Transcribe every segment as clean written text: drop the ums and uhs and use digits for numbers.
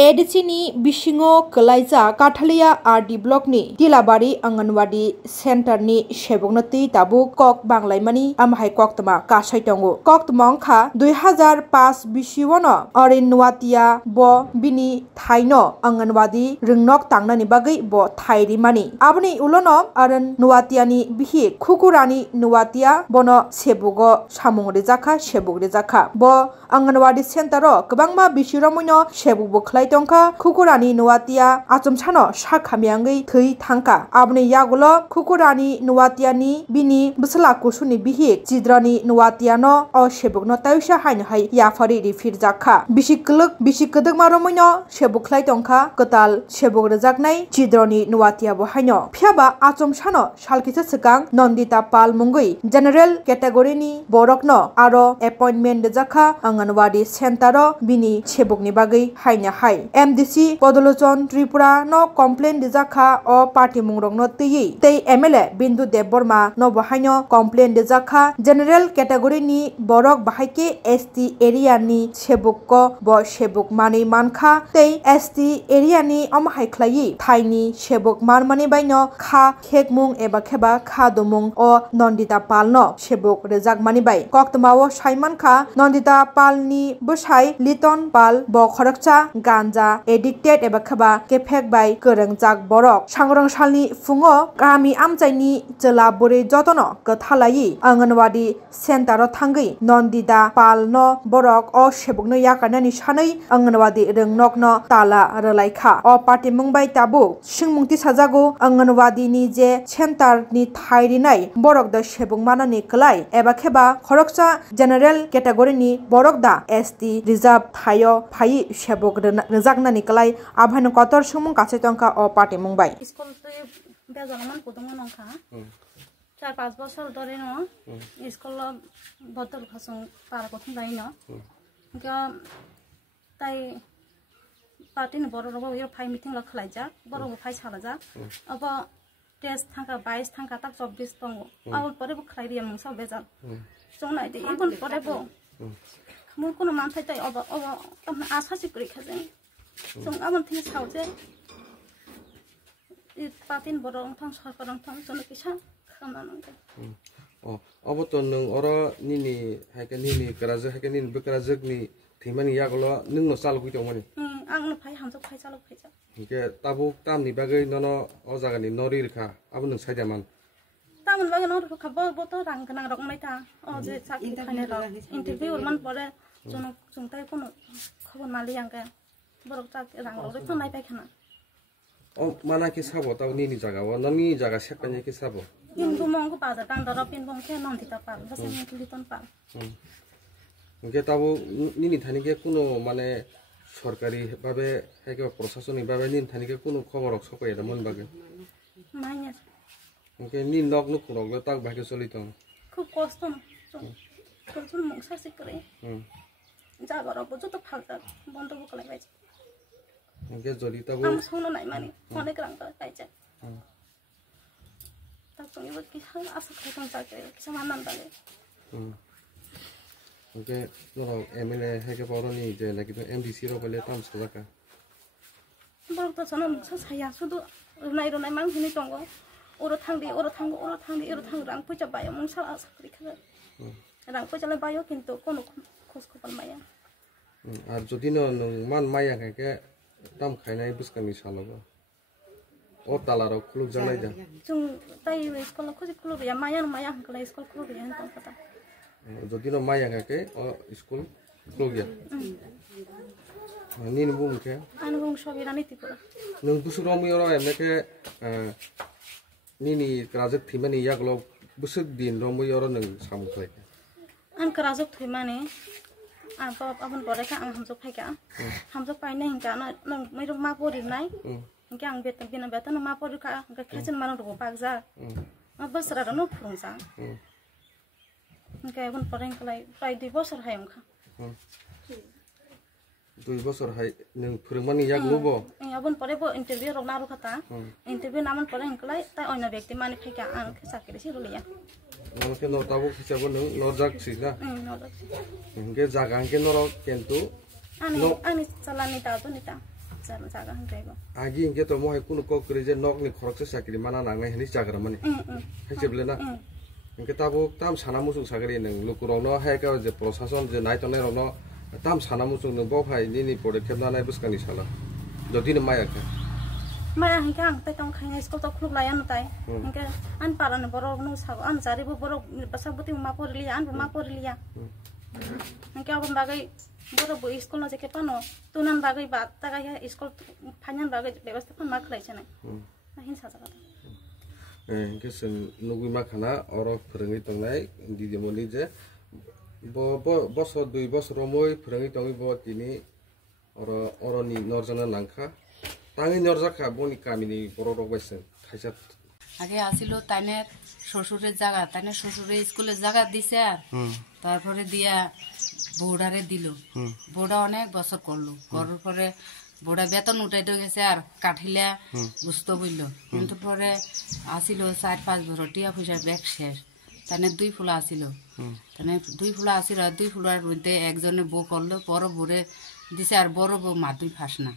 ADC-ni bisingo kelaijak Kathalia RD block-ni Tilabari Anganwadi Center-ni sebukno tui tabuk kok banglaimani amhai koktama kasai tongo. Koktama ongkha 2005 bisiwono Areani bo bini thaino Anganwadi Rwng Nogo tangnani bagui bo thairimani. Aboni ulono Anganwadi bihi Kukurani Nuwatia bono Sebugo Samung Rwjakha Sebuk Rwjakha. Bo Anganwadi Center-o kwbangma bisiromoino sebuk bo khlai tongkha Kukurani Nuwatia achomsano sakhamyangui thui thangka. Aboni yagulo Kukurani Nuwatiani bini bwsala kusuni bihi Chidrani Nuwatiano o sebukno taisa haino hai yafari rifirjakha. Bisi kwdwkma romoino sebuk khlai tongkha kwtal sebuk rwjaknai Chidrani Nuwatia bo haino. Phiaba achomsano salkisa swkang Nandita Pal mungui general category ni Borokno aro appointment rwjakha Anganwadi Center-o bini sebukni bagui haina hai. MDC Podolochon Tripura no complaint rwjakha o party mungrokno tui tei MLA Bindu Deborma no bahaino complaint rwjakha general category ni borok bahaike ST area ni sebuk ko bo sebuk mani mankha tei ST area ni amhai khlai thaini sebuk manmani baino kha khekmung eba kheba kha domung o Nandita Pal no sebuk rwjakmani bai. Koktmao Saiman kha Nandita Pal ni bwsai Liton Pal bo khorokcha ganja addicted eba kheba kefek bai kwrwngjak borok sangrong salni fungo gami amchaini chela buri jotono kwthalai Anganwadi Center-o thangui Nandita Pal no borok o sebukno yakarnani sanui Anganwadi Rwng Nogo no tala rwlaikha. O party mungbai tabuk singmungti sajago Anganwadi ni je center ni thairinai borok da sebuk manani klai eba kheba khorokcha general category ni borok da ST reserve thayo phai sebuk rwjaknani klai abhaino kotor sumung kache tongkha o party mungbai. School bejonaman kodongo nongkha 4-5 বছর ধরে ন school বদল খাসং পার কথম দাই ন গা তাই পার্টিন বড় রব ইয়া ফাই মিটিং ল খলাই যা বড় ফাই সালা যা अब টেস্ট থাকা 22 থাকা তাক 24 দङ আউল পরে ব খলাই রিয়া মংসা বেজাল জনাই দে ইবন পরে ব মু কোন মানথাই তাই अब আশা সি করি খাজে জং আমন থি সাউজে ই পার্টিন বড় থং সরকার থং জনে কিসা Oboto nung ora nini haike nini karaja haike nini bekarajak ni thimani yagolo nung no saluk ito mani. Ang no phai hamjok phai saluk phai ja. Ke tabuk tam ni bagai nono o jaga ni nori rkha abun nung saida man. Tam bagai nori rkha bo to rang kanang rok mai ta o je sak thane ro interview man pore jono jungtai kono khobor mali angka borok tak rang rok thon nai pai khana. O mana ki sabo taw nini jaga wa nami jaga sekanya ki sabo. Pintu mongko bazar kang doro pintu ke Nandita Pal basa Liton Pal. Ke tabu nini thani ke kuno mane সরকারি ভাবে হাইকে প্রশাসনিক ভাবে নিন Thani ke kuno খবর সকাই এটা মন বাগে মাইয়া ওকে নিন নগ্ন কুরগলে তাক ভাগে চলিত খুব কষ্ট কষ্ট মংসা সিকরে জাগর যত ফালতা বন্ধ বকলাই বাইছে ওকে জলি তাবো আম শুনো নাই মানে অনেক রাং পাইছে তাকনি বকি হাল আশা খাইতাম চাকে কিছু মানন দালে ওকে নরো এমএলএ হাইকে পরনি যে নাকি তো এমডিসি র বলে তাম সজাকা বড় তো সনম সায়া শুধু রনাই মান হিনি তঙ্গ ওর থাংদি রাং পয়সা বায়ো মংসা আশা করি খাবে রাং পয়সা লাই বায়ো কিন্তু কোনো খোঁজ খবর মায়া আর যদি মান মায়া কাকে তাম খাইনাই বুসকানি সালগো ও তালার খুলুক জানাই যা जों তাই স্কুল খুঁজি খুলুক ইয়া মায়া হকলা স্কুল খুলুক ইয়া হন কথা যদি ন মায়া কাকে ও স্কুল খুলুক ইয়া নিন বুমকে আন বুম সবই রানীতি পুরা নং বুসুরমি ওরা এমকে নিনি রাজক থিমানি ইয়াগলো বুসুক দিন রমই ওরা নং সামুখাই আন রাজক থিমানি abon pore ka ang hamjok phai ka hamjok pai nai hinka na nang mai ro ma pori nai hinka ang bina betan ma pori ka ga khachen manang ro pakja ma basra ro no phungja hinka abon pore kalai pai 2 বছর hai amkha 2 বছর hai nang phurmani yak lobo abon pore bo interview ro na ro khata interview naman pore hinkalai tai oina byakti mani phai ka ang sakire si rulia Namaste no tabu kisah pun norjak sih lah. Mungkin jaga ke norok kentu. Ani salah nita tu nita. jaga hangrego agi inge to mohai kuno kokri je nok ni khoroksa sakri mana nangnai hani jagra mani haijeble na inge tabo tam sana musuk sagri nang lukurong no hai ka je prosason je nai tonai rong no tam sana musuk no bo phai ni pore khebna nai buskani sala jodi ni maya ka maya hingka ang tai tong khainga skol to khuluk layan tai hingka an paran borok no sago an jari bo borok basabuti ma porliya an ma porliya hingka abon bagai borok bo skol no jeke pano tunan bagai ba tagai skol phanyan bagai ব্যবস্থা phan ma khlaisa nai hin sa jaga hingke sing nugui ma khana oro phrengi tongnai didimoni je bosor 2 bosor moi phrengi tongi bo tini oro ni norjana nangkha tangi Rwjakha boni kamini borok baisen khaisa আগে আসিল তাইনে শ্বশুরের জায়গা তাইনে শ্বশুরের স্কুলের জায়গা দিছে আর তারপরে দিয়া বৌডারে দিল বৌডা অনেক বছর করলো করার পরে বৌডা বেতন উঠাইতে গেছে আর কাঠিলা বুঝত বললো কিন্তু পরে আসিল 4-5 বছর টিয়া পয়সা ব্যাগ শেষ তাইনে 2 ফুলা আসিল তাইনে 2 ফুলা আসিল আর 2 ফুলার মধ্যে একজনে বউ করলো বড় বউরে দিছে আর বড় বউ মাধ্যমিক ফাঁস না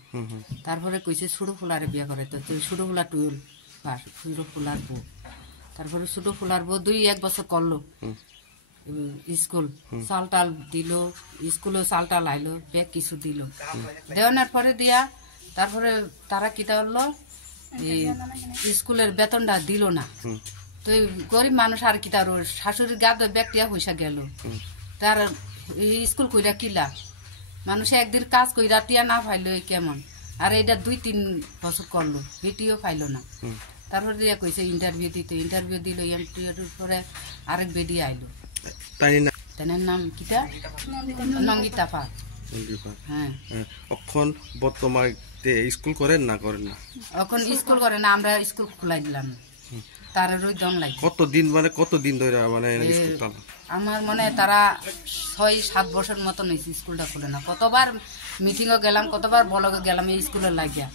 তারপরে কইছে ছোট ফুলারে বিয়া করে তো ছোট ফুলা 12 পাস ছোট ফুলার বউ তারপরে ছোট ফুলার বউ 2-1 বছর করলো স্কুল চাল টাল দিল স্কুলে চাল টাল আইলো ব্যাগ কিছু দিল দেওয়ানোর পরে দিয়া তারপরে তারা কিতা হলো স্কুলের বেতনটা দিল না তো গরিব মানুষ আর কি তার শাশুড়ির গাদে ব্যাগ টিয়া পয়সা গেল তার স্কুল কইরা কিলা মানুষে একদিন কাজ কইরা টিয়া না পাইলো কেমন আর এটা 2-3 বছর করলো বেটিও পাইলো না তারপরে দিয়া কইছে ইন্টারভিউ দিতে ইন্টারভিউ দিল ইন্টারভিউর পরে আরেক বেডি আইলো তাইনার নাম কিটা নঙ্গিতা পা হ্যাঁ এখন বর্তমানে স্কুল করেন না এখন স্কুল করে না আমরা স্কুল খোলাই দিলাম তার রই দম লাগে কতদিন ধরে মানে স্কুল চালা আমার মনে তারা 6-7 বছর মতন স্কুলটা খুলে না কতবার মিটিংও গেলাম কতবার ব্লগে গেলাম এই স্কুলে লাগিয়া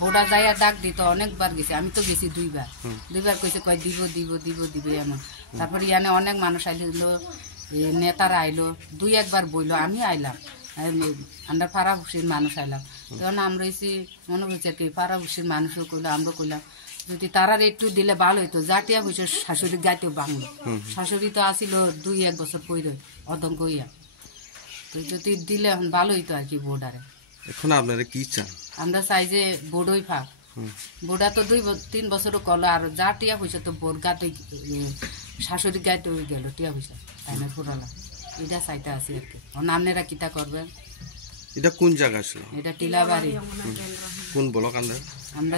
বোর্ডা যাইয়া ডাক দিত অনেকবার গেছি আমি তো গেছি 2বার কইছে কয় দিব এমন তারপরে ইয়ানে অনেক মানুষ আইলো নেতারা আইলো 2-1 বার বইলো আমি আইলাম আমরা পাড়া হুসির মানুষ আইলাম তখন আমরা এসে মনে হচ্ছে কি পাড়া হুসির মানুষও কইলো আমরা কইলাম যদি তারার একটু দিলে ভালো হইতো জাটিয়া হয়েছে শাশুড়ি গাইতেও বাংলো শাশুড়ি তো আসিল 2-1 বছর পরে অদঙ্ক হইয়া তো যদি দিলে এখন ভালো হইতো আর কি বোর্ডারে এখন আপনারা কি চান আমরা চাই যে বোর্ডই ফাঁক বোর্ডা তো 2-3 বছরও করলো আর যা টিয়া হয়েছে তো বোর্ড গাতে শাশুড়ি গাইতে গেল টিয়া হয়েছে তাই না ফুরালা এটা চাইতে আছি আর কি আপনারা কিতা করবেন এটা কোন জায়গা ছিল এটা টিলাবাড়ি কোন ব্লক আমরা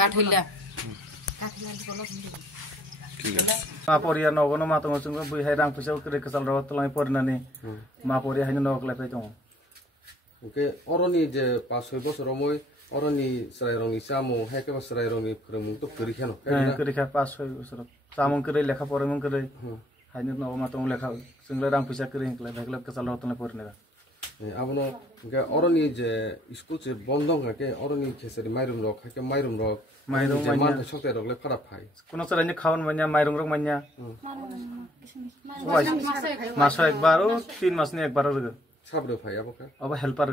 কাঠিলা Ma poria nogo no mato ngosung bui hai rang pusau kere kesal rawat telai pornani ma poria hanya nog lepe tong oke oroni je 5-6 bosor moi oroni serai rongi samu hai ke serai rongi premung to keri khano keri kha 5-6 bosor samung kere lekha pore mung kere hanya nogo mato lekha single rang pusau kere hekla hekla kesal rawat telai pornega abono ge oroni je school je bondong ha ke oroni kheseri mairum rok ha ke mairum rok mairum manya sokte rok le khara phai kono saranya khawan manya mairum rok manya maso ekbar o 3 mas ni ekbar rog sabro phai aboka aba helper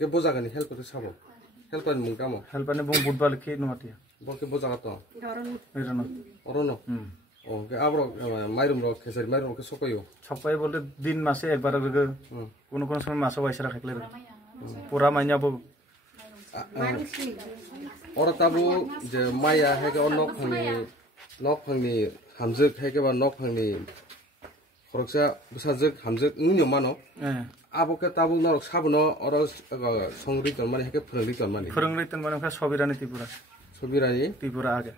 ke bojagani helper sabo helper mung kamo helper ne bung budbal ke no matia boke bojaga to orono oke abro mairum rok kheseri mairum ke sokoyo সবাই বলে দিন মাসে একবার রগ কোন কোন সময় মাসও বাইসা খাইলে পুরা মাইনা বো ora tabu je maya hege nok phangni hamjuk hege ba nok phangni khoroksa busajek hamjuk nunyo mano aboke tabu norok sabuno ora songri ton mane hege phangri ton mane ka sobirani Tripura sobirani Tripura আগে